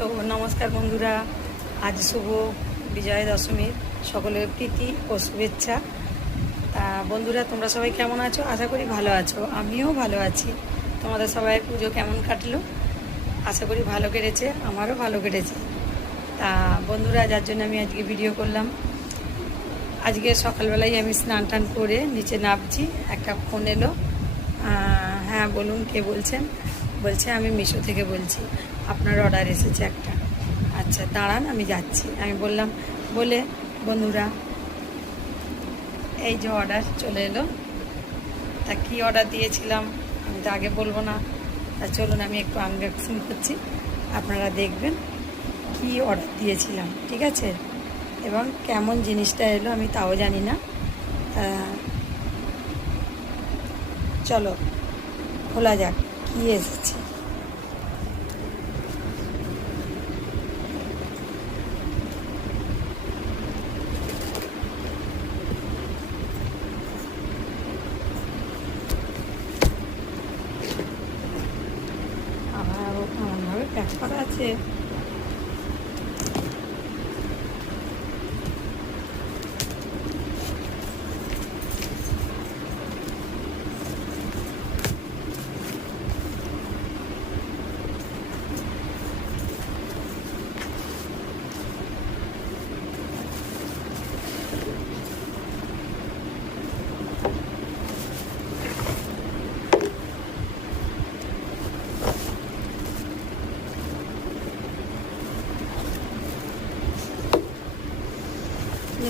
তো নমস্কার বন্ধুরা, আজ শুভ বিজয়া দশমীর সকলের প্রীতি ও শুভেচ্ছা। তা বন্ধুরা, তোমরা সবাই কেমন আছো? আশা করি ভালো আছো, আমিও ভালো আছি। তোমাদের সবাই পুজো কেমন কাটলো? আশা করি ভালো কেটেছে, আমারও ভালো কেটেছে। তা বন্ধুরা, যার জন্য আমি আজকে ভিডিও করলাম, আজকে সকালবেলায় আমি স্নান টান করে নিচে নামছি, একটা ফোন এলো। হ্যাঁ বলুন, কে বলছেন? বলছে আমি মিশো থেকে বলছি, আপনার অর্ডার এসেছে একটা। আচ্ছা দাঁড়ান, আমি যাচ্ছি। আমি বললাম বলে বন্ধুরা, এই যে অর্ডার চলে এলো। তা কী অর্ডার দিয়েছিলাম আমি তো আগে বলবো না। তা চলুন আমি একটু আনবক্সিং করছি, আপনারা দেখবেন কি অর্ডার দিয়েছিলাম, ঠিক আছে? এবং কেমন জিনিসটা এলো আমি তাও জানি না। চলো খোলা যাক কী এসেছে। আবার এমনভাবে প্যাক করা আছে।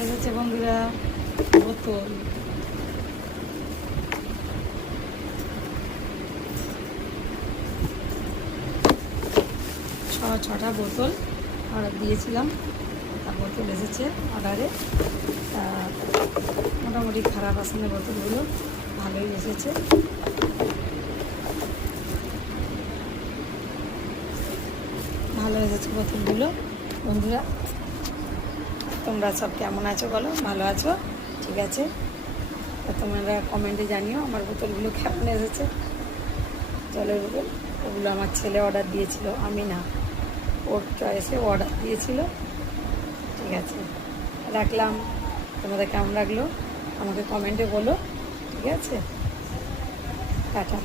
এসেছে বন্ধুরা বোতল। ছটা বোতল অর্ডার দিয়েছিলাম, তা বোতল এসেছে অর্ডারে। তা মোটামুটি খারাপ আসেনি বোতলগুলো, ভালোই এসেছে। ভালো এসেছে বোতলগুলো। বন্ধুরা, তোমরা সব কেমন আছো বলো? ভালো আছো? ঠিক আছে। তা তোমরা কমেন্টে জানিও আমার বোতলগুলো কেমন এসেছে। জলের বোতল, ওগুলো আমার ছেলে অর্ডার দিয়েছিল, আমি না। ওর চয়েসে অর্ডার দিয়েছিল। ঠিক আছে, রাখলাম। তোমাদের কেমন লাগলো আমাকে কমেন্টে বলো, ঠিক আছে? টাটা।